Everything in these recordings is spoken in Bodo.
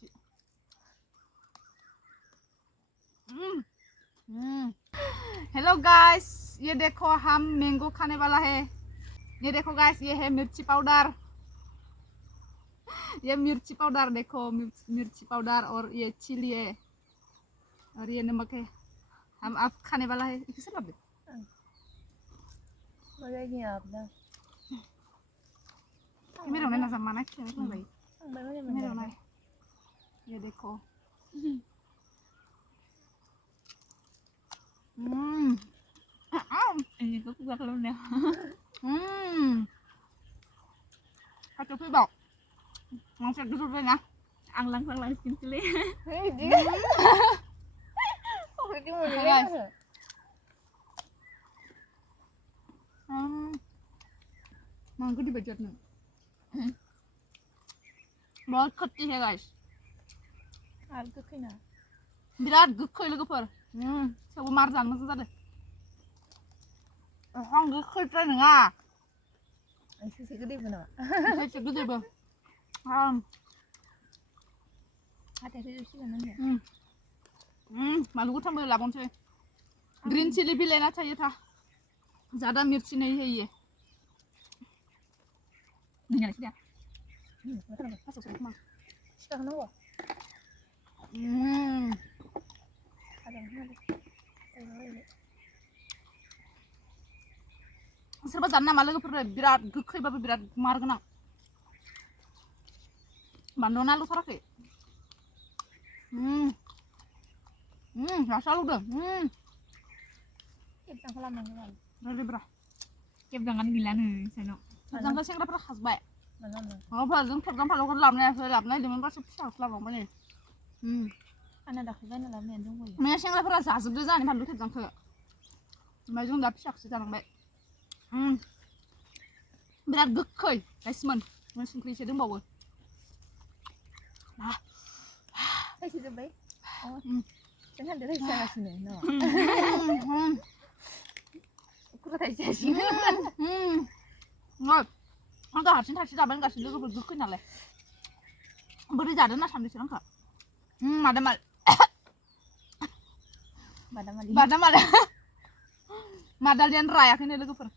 chị. हेलो गाइस, ये देखो हम मैंगो खाने वाला है। ये देखो गाइस, ये है मिर्ची पाउडर। ये मिर्ची पाउडर देखो, मिर्ची पाउडर और ये चिली है और ये नमक है। हम अब खाने वाला है। किसे लगे मेरे होने ना जमाना क्या है भाई मेरे होना है। ये देखो Ini có gật luôn nè. Kacau sih bau ngomong gitu dulu ya. Ăn lăng phăng lăng xin chili. Mango di budget nih. बहुत खट्टी है guys. Ăn cứ khi nào. बिराद गोखै लोगोफोर। थेवबो मार जानो मोजां जादों। आं गोखैद्राय नङा। Anh sẽ cái đi vào nào. एसे गोदैबो। Ada itu sih kan ya. मालू गोथांबो लाबावनोसै। ग्रीन चिली भी लेना चाहिए था। ज़्यादा मिर्ची नहीं है ये। Ini sih dia. Masuk ke rumah. Sekarang apa? Ada mana? सोरबा जानो नामा लोगोफोर बिराद गोखैबाबो बिराद मार गोनां। बानलुना लुथाराखै। rasa lu deh. Kebang kelamaan kan. Udah berah. Kebang kan gila nih, Seno. Jangan sih nggak pernah khas baik. Mana mana. Oh, balang kerjaan kalau kan lamnya di mana sih bisa lamang mana? Ana dah kerja nih lamnya dong gue. Mana sih nggak pernah khas juga nih balang kerjaan ke. Macam dah bisa sih jangan baik. Berat gekoi, guys man. Masih kerja dong bawa. Hey sih baik. Oh. Jangan dari saya sini, no. Aku kata saya sini. Nggak. Angka hasil dapat nggak sih lu gekoi nale. Beri jadi na sambil serang kak. Ada mal. Badam. Madalian raya kan lu per.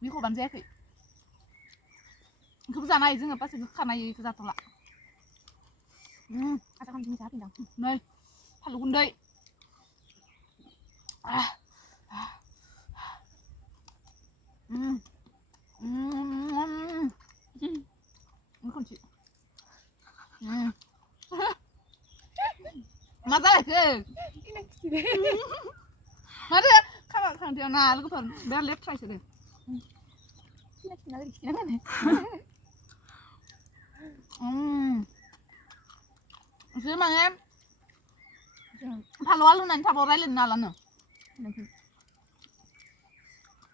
Ini kok ban saya kayak. Kebetulan aja nggak pas karena ini kesatulah. Asalkan sini siapa dong? Này, thật luôn đây. Không chịu. Mà ra lại kìa. Mà đây, các bạn thằng thiếu nào nó có phần bé lép chạy sẽ được. Chứ mà em Palo luôn anh thabo lên nào lần nữa.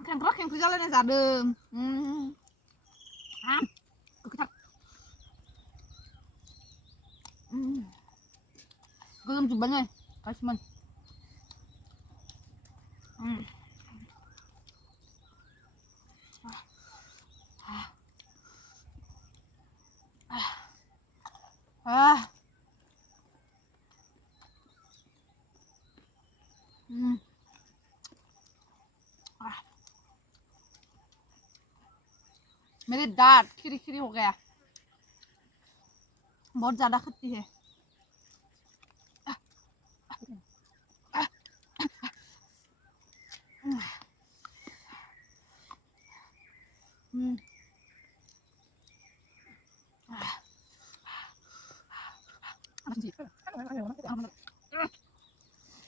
Khen rất khen cứ ra lên này giả đường. Cực thật. Cứ làm chụp bánh này. Cái mình. मेरे दांत खिरी हो गया। बहुत ज्यादा खट्टी है।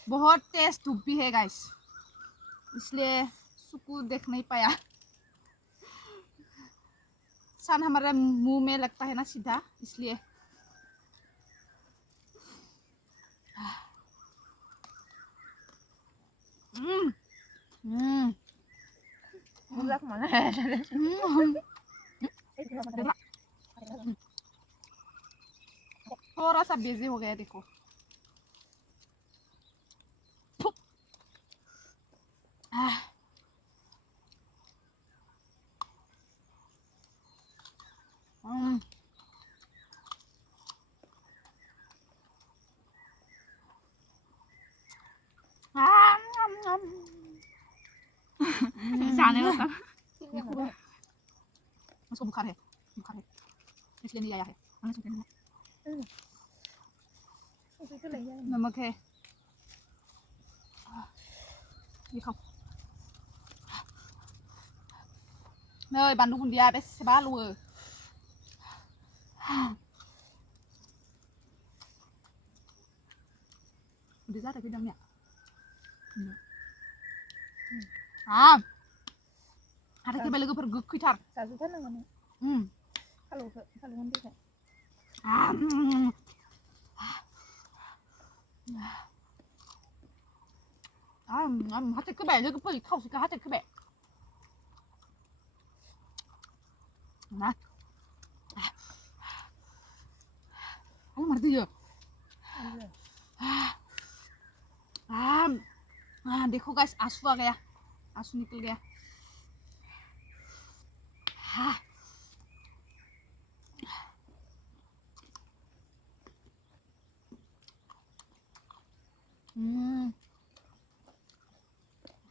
बहुत तेज धूप भी है गाइस, इसलिए सुकून देख नहीं पाया। सन हमारे मुंह में लगता है ना सीधा, इसलिए Mulak mana? थोड़ा सा बिजी हो गया देखो। जानो Ini yang ada. masuk buka deh ini sini ya mana sini Itu là gì? nằm ok đi không nơi bàn đúng dia bé xe ba luôn đi ra được cái đằng nhỉ ada cái balik pergi kuitar Satu kan namanya. Kalau nanti kan. hati cái bẻ cái bơi không cái hati cái bẻ nè anh mà gì देखो guys आंसू आ गया आंसू निकल गया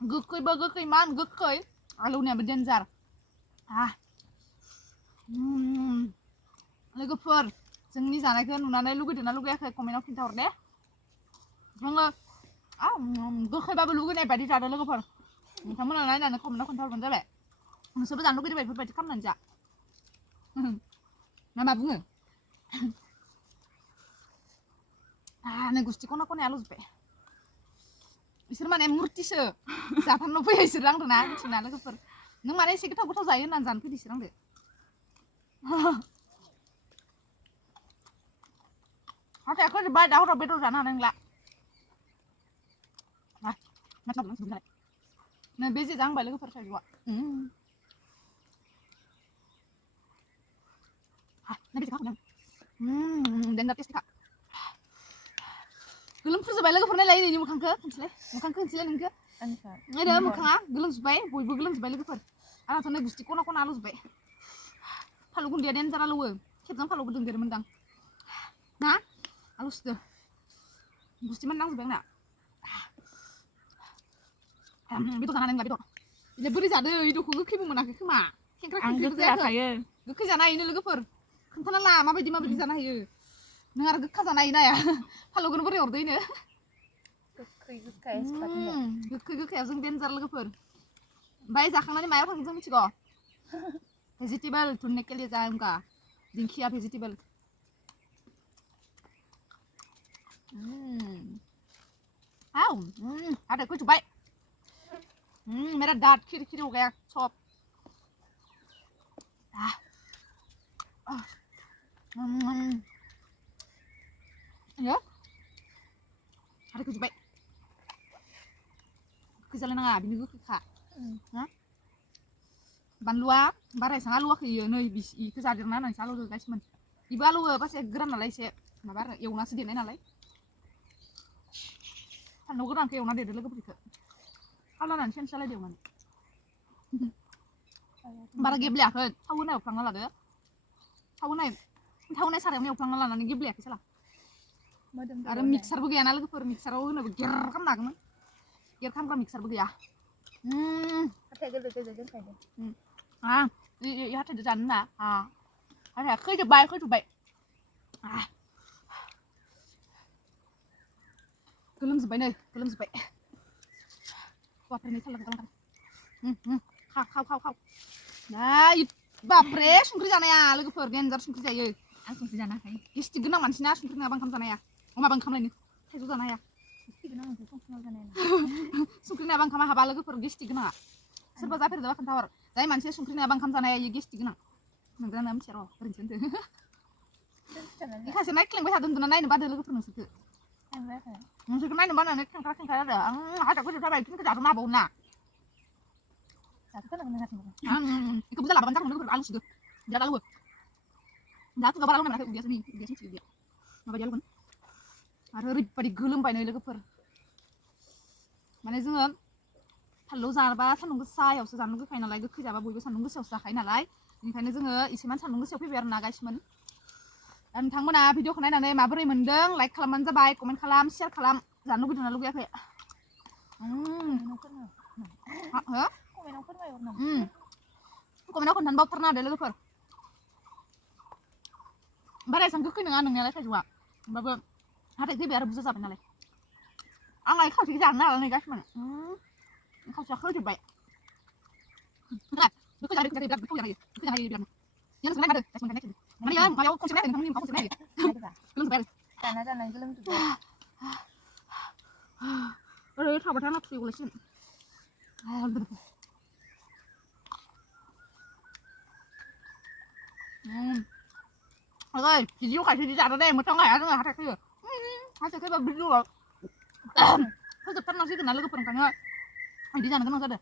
गोखै मान गोखै आलुनिया डेन्जार लोगोफोर जोंनि जानायखौ नुनानै लुगैदोंना लुगैयाखै कमेन्टआव खिन्थाहर दे जोङो गोखैबाबो लुगैनाय बायदि जादों लोगोफोर नोंथांमोना नायनानै कमेन्टआव खिन्थाहरबानो जाबाय नोंसोरबो जानो लुगैदों बेफोरबायदि खालामनानै जा मा बुङो नै गुस्थि खना खनाया लुजोब्बाय बिसोर माने मुर्तिसो जाफानो फैयो इसोर आंदोना मिथिना लोगोफोर नों माने एसे गोथाव गोथाव जायो होननानै जानो फैदो इसोर आंदो हाथायाखौ जोब्बाय दा हराव बेदर जानो हानाय नंला माथो लांजोबबाय नै बे जे जांबाय लोगोफोर साइजआ नै बे खाखौ देन्जार टेस्टखा गोलोमफ्रुजोब्बाय लोगोफोर नायलाय नैनि मोखांखौ खनसेलाय नोंखौ नायदो मोखाङा गोलोमजोब्बाय बयबो गोलोमजोब्बाय लोगोफोर आंनाथ' नै गुस्थि खना खना आलुजोब्बाय फालु गुन्दैया देन्जार आलौवो खेबजां फालुबो दोनदेरोमोनदां ना आलौसोदो गुस्थिमान नांजोब्बाय आंना बेदर जानो हानाय नंला बेदर बिलाय बोरै जादो बेदरखौ गोखैबो मोनाखै खोमा खेंख्रा खेंख्रि जाखायो गोखै जानो हायोनो लोगोफोर खोन्थाना ला माबायदि जानो हायो नों आरो गोखा जानो हायो नाया फालौखौनो बोरै हरदोयनो गोखैया जों देन्जार लोगोफोर ओमफ्राय जाखांनानै मायाव थांगोन जों मिथिगौ भेजिटेबल तुरने के लिए जाऊंगा दिंखिया भेजिटेबल ada aku coba मेरा दांत खिर हो गया सब ya ada aku coba kejalan nggak bini gue kak banlua barai sangat luak iya nih bis kesadirna nang salo guys men ibu alu pas ya geran nalai sih mabar euna sedih nalai kan geran ke euna deh dulu ke kalau nanti sen salah dia mana bara geble aku tahu nih upang nala deh tahu nih sarang nih upang nala nanti geble aku salah ada mixer begini nala ke per mixer aku nih ger kam nagun ger kam mixer begini ya ya ada jalan na ada coba gelem sebaik wah perni telang kau nah bapre sungkri jana ya logo per genjar sungkri jayo sungkri jana kai isti genang mansina sungkri ngabang kam jana ya oma bang kam laini thaijo jana ya isti genang sungkri jana ya sungkri ngabang kam haba logo per isti genang सोरबा जाफेरदोंबा खोन्थाहर जाय मानसिया संख्रि नङाबा ओंखाम जानो हाया गेस्टिक गोनां नोंगौ ना मिथिया र' ओरैनोसो होनदों इखासो नायख्लेंबाय थादों होनदोंना नायनो बादो लोगोफोर नोंसोरखौ नायनो बानानै खेंख्रा आरो आं हाजार गोजौ जाबाय फिनखौ जानो माबावो ना इखौ बुरजा लाबानो जागोन लोगोफोर आलु सुदो बिराद आलुवो दा थुगाबा आलु मोनाखै उदैयासो मिथियो उदैया माबायदि आलुगोन आरो ओरैबायदि गोलोमबाय नै लोगोफोर माने जोङो फानलु जाबा सान्दुं गोसायावसो जानो गोखाय नालाय गोखै जाबा बयबो सान्दुं गोसायावसो जाखायो नालाय बेनिखायनो जोङो इसेमान सान्दुं गोसायाव फैबाय आरो ना गाइसमोन नोंथांमोना भिडिअखौ नायनानै माबोरै मोनदों लाइक खालामबानो जाबाय कमेन्ट खालाम शेयार खालाम जानो लुगैदोंना लुगैयाखै हो कमेन्टआव फोरमायहर नामा कमेन्टआव खोन्थानोबावथारना होदो लोगोफोर बारा एसां गोखै नङा नोंनायालाय थाइजौआ होमबाबो हाथाय फैबाय आरो बुरजा जाबाय नालाय आं आइ खावसेखौ जानो हाला नै गासिबो खावसेया खोजोब्बाय गोखै जायो बिराद गोथाव जायो गोखै जायो बिराद नों सोंनाय मादो गासिबो नायखै माने माबायाव खनसे नायदों नोंथांनि माबायाव खनसे नायदों गोलोमजोब्बाय जाना जानाय गोलोमजोब्बाय ओरै थाबाथाय आंना थुयो गलायसिगोन ओइ भिडिअ खायसे जादो दे मोथां हाया जोङो हाथाय फैयो हाथाय फैबा भिडिअआव फोजोबथारनांसिगोन ना लोगोफोर ओंखायनो बिदि जानो गोनां जादों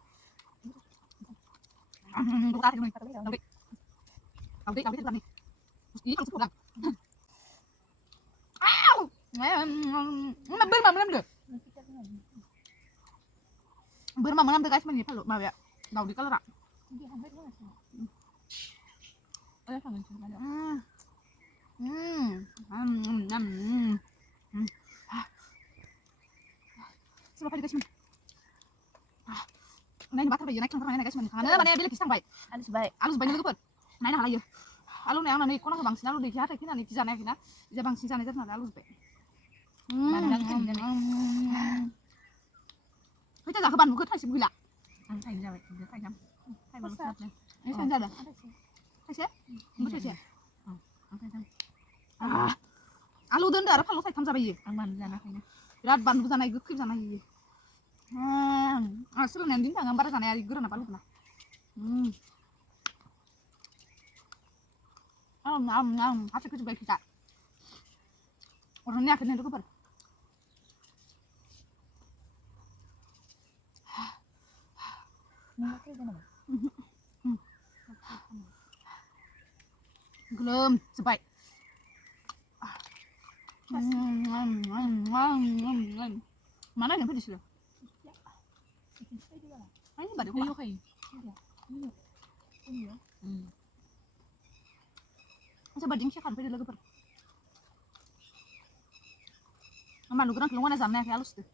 दावदै दावदै ini kalau kurang बोरमा मोनामदो गाइस माने फालु माबाया दावदै कालारा Coba kali guys man. Naik batar bayi naik kantor naik guys man. Karena mana bila kisang baik. Alus bayi lupa. Naik nak lagi. Alu naik orang naik kono bangsin alu dikira tak kina nih kisah naik kina. Ija bangsin sana ija sana alus bayi. Kita dah keban bukan thai gila. Ang thai jawa dia thai jam. Thai baru siapnya. Ini thai jada. Thai siap? Bukan siap. Ang thai jam. Alu dan darah kalau thai tham jabai. Ang ban jana thainya. Birat ban bu jana gukip jana hi. Asal nendin tangan bara jana ari gurana palu na. Hati kucu baik kita. Orangnya akhirnya itu kebar. Belum sebaik. Mana yang pedes lo? Ini baru kau kayak. Coba dingin kan pedes lagi per. Aman lu kurang keluar zamnya kayak halus tuh.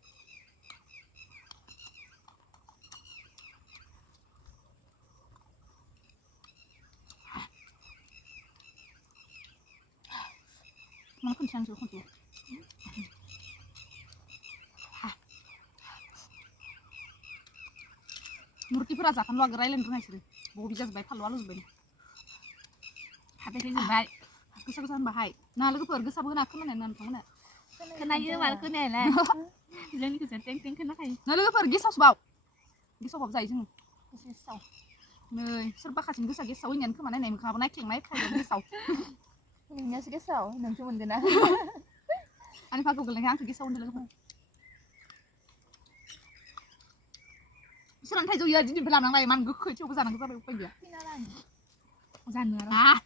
Mana pun siang suruh tuh. Nurti perasa kan lu agak railen tuh sih. Bawa bisa sebaik kalau halus banyak. Hati kayak sebaik. Kesan bahaya. Nah lagu pergi sabu nak kemana nanti mana? Kenanya malah kenanya lah. Jangan kesan teng kena kayak. Nah lagu pergi sabu. Gisau bab zai sini. Gisau. Nih serba kacang gisau nyan kemana nih? Kapan naik keng naik kalau gisau. Ini sih gisau, nang cuma dina. Ani pakai geleng yang gisau udah lagu. Suran thai ya jadi belam nang lain man gue coba sana kita apa ya? Pinaran. Sana.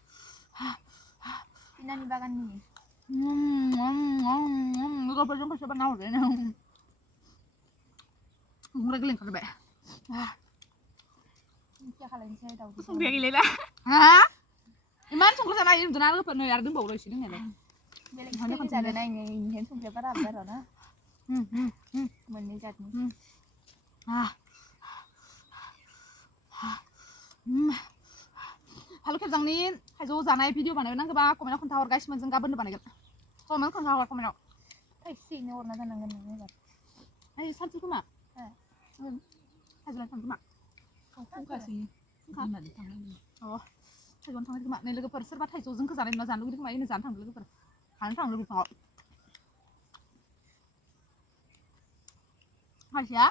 Pinan di bagan nih. Lu perlu coba ngau deh. Murah geleng kalau baik. Kia kalian saya tahu. Sung dia gila lah. Hah? Iman sung sana ini benar lu pernah ada bau loh sih dengan lo. Hanya kan ada nanya ini sung siapa rabar lah. Menyejat nih. Halo खेबजां नि थाइजौ जानाय भिडिअ बानायनो नांगौबा कमेन्टआव खोन्थाहर गाइस मोनजों गाबोननो बानायगोन कमेन्ट खोन्थाहर कमेन्टआव थाइसेनो हरना जानांगोन नोङो एबार ओइ सानसे खोमा थाइजौलाय थांगोन खोमा फुंखासै बिमाजों थांनांगोन थाइजौआनो थांगोन खोमा नै लोगोफोर सोरबा थाइजौजों जानाय नुना जानो लुगैदों खोमा इनो जानो थांदों लोगोफोर हानो थांदों बिफाङाव खायसेया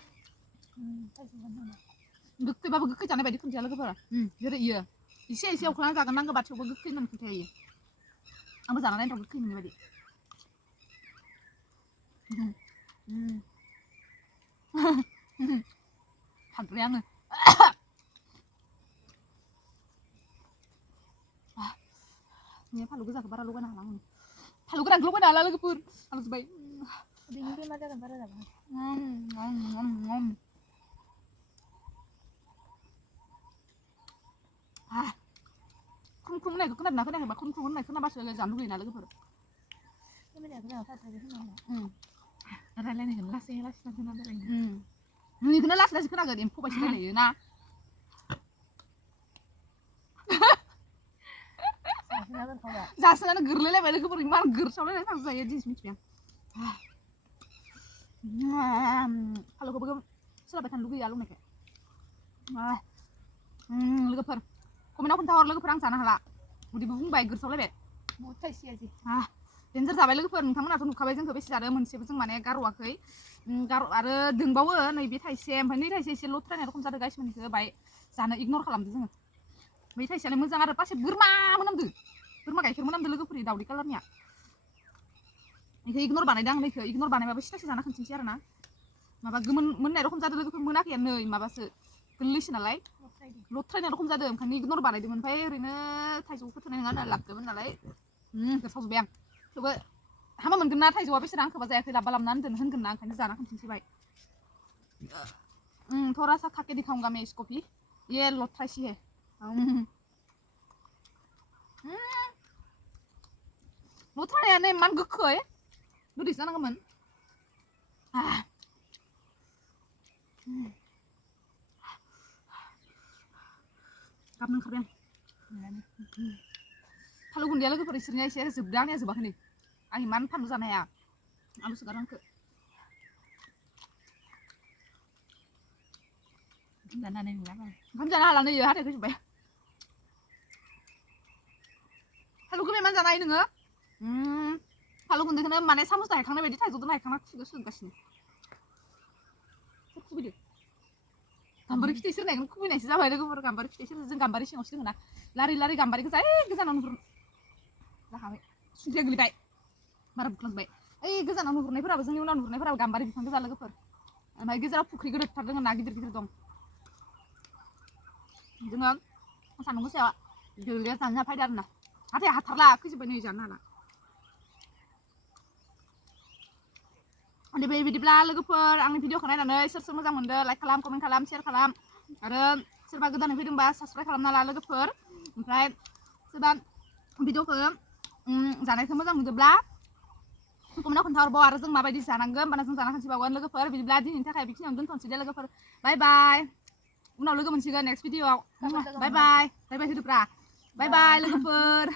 गोखैबाबो गोखै जानाय बायदि खोन्थाया लोगोफोर जेरै इयो एसे एसे अख्लांना जागोन नांगौबा थेवबो गोखै होननानै खोन्थायो आंबो जाना नायनोथ' गोखै मोननाय बायदि हाद्राय आङो ini palu goza kebara lugan halang palu goran lugan ala legepur halus baik ini benar kan pada apa kum này có nắp này mà kum này cứ nắp bao giờ giảm lúc này là legepur ini benar kan apa tadi mana ada lain yang las las las las ini kena las las kena gak info pasti ada ya na दोनखांबाय जासोनानै गोरलैलायबाय लोगोफोर इमान गोरसावलायनाय थांसो जायो दिनैसो मिथिबाय आं फालौखौबो सोलाबाय थानो लुगैयो लुगैनायखाय लोगोफोर कमेन्टआव खोन्थाहर लोगोफोर आं जानो हाला उदैबो बुंबाय गोरसावलायबाय बहुद थाइसे आजि डेन्जार जाबाय लोगोफोर नोंथांमोनाथ' नुखाबाय जोंखौ बेसे जादों मोनसेबो जों माने गार'वाखै आरो दोंबावो नैबे थाइसे ओमफ्राय नै थाइसे एसे लथ्रायनाय रखम जादों गाइस मोननिखौ बाय जानो इगनर खालामदो जोङो बै थाइसेयालाय मोजां आरो पासे बोरमा मोनामदो बोरमा गाइखेर मोनामदो लोगोफोर दावदै कालारनिया बेखौ इगनर बानायदों आं नैखौ इगनर बानायबाबो सिथासे जाना खोनथिनोसै आरो ना माबा गोमोन मोननाय रखम जादों लोगोफोर मोनाखै नै माबासो गोरलैसो नालाय लथ्रायनाय रखम जादों ओंखायनो इगनर बानायदोंमोन ओमफ्राय ओरैनो थाइजौ फोथारनाय नङा होनना लाबोदोंमोन नालाय गोसावजोब्बाय आं थेवबो हामा मोनगोन ना थाइजौआ बेसेबां आंखौबा जायाखै लाबा लाबनानै दोन होनगोन ना ओंखायनो जाना खोनथिनोसै बाय थोड़ा सा खा के दिखाऊंगा मैं इसको भी ये लथ्राय सी है लथ्रायानो इमान गोखै गोदैसो जानांगौमोन गाबनो ओंखारबाय आं फालौ गुन्दैया लोगोफोर इसोरनिया एसे जोबदों आंनिया जोबाखै नै आं इमान फानलु जानो हाया आलु सोगार आंखौ जानानै नङा ओंखाम जानो हाला नै हाथाय खोजोब्बाय फालौखौ इमान जानो हायो नोङो फालौ गुन्दैखौनो माने सामसजों हायखांनाय बायदि थाइजौजों हायखांना खुगायाव सोगासिनो सोर खुबैदो गाम्बारि फिथाइ सोरनायखौनो खुबैनायसो जाबाय लोगोफोर गाम्बारि फिथाइ सोरनो जों गाम्बारि सिङावसो दोङो ना लारि लारि गाम्बारिखौ जा गोजानाव नुहुर जाखाबाय सुन्थ्रिया गोलैबाय बारा बुख्लांबाय ओइ गोजानाव नुहुरनायफोराबो जोंनि उनाव नुहुरनायफोराबो गाम्बारि बिफां गोजा लोगोफोर ओमफ्राय गेजेराव फुख्रि गोदोरथार दङ ना गिदिर गिदिर दं जोङो सान्दुं गोसायाव गोलैया जानो फैदो आरो ना हाथाया हाथारला खोजोब्बाय नै जानो हाला दे बिदिब्ला लोगोफोर आंनि भिडिअखौ नायनानै सोर सोर मोजां मोनदों लाइक खालाम कमेन्ट खालाम शेयार खालाम आरो सोरबा गोदानै फैदोंबा साबस्क्राइब खालामना ला लोगोफोर ओमफ्राय सोरबा भिडिअखौ जानायखौ मोजां मोनदोंब्ला कमेन्टआव खोन्थाहरबाव आरो जों माबायदि जानांगोन होमबाना जों जाना खोन्थिबावगोन लोगोफोर बिदिब्ला दिनैनि थाखाय बेखिनियावनो दोनथ'नोसै दे लोगोफोर बाय बाय उनाव लोगो मोनसिगोन नेक्स्ट भिडिअआव बाय बाय होदोब्रा बाय बाय लोगोफोर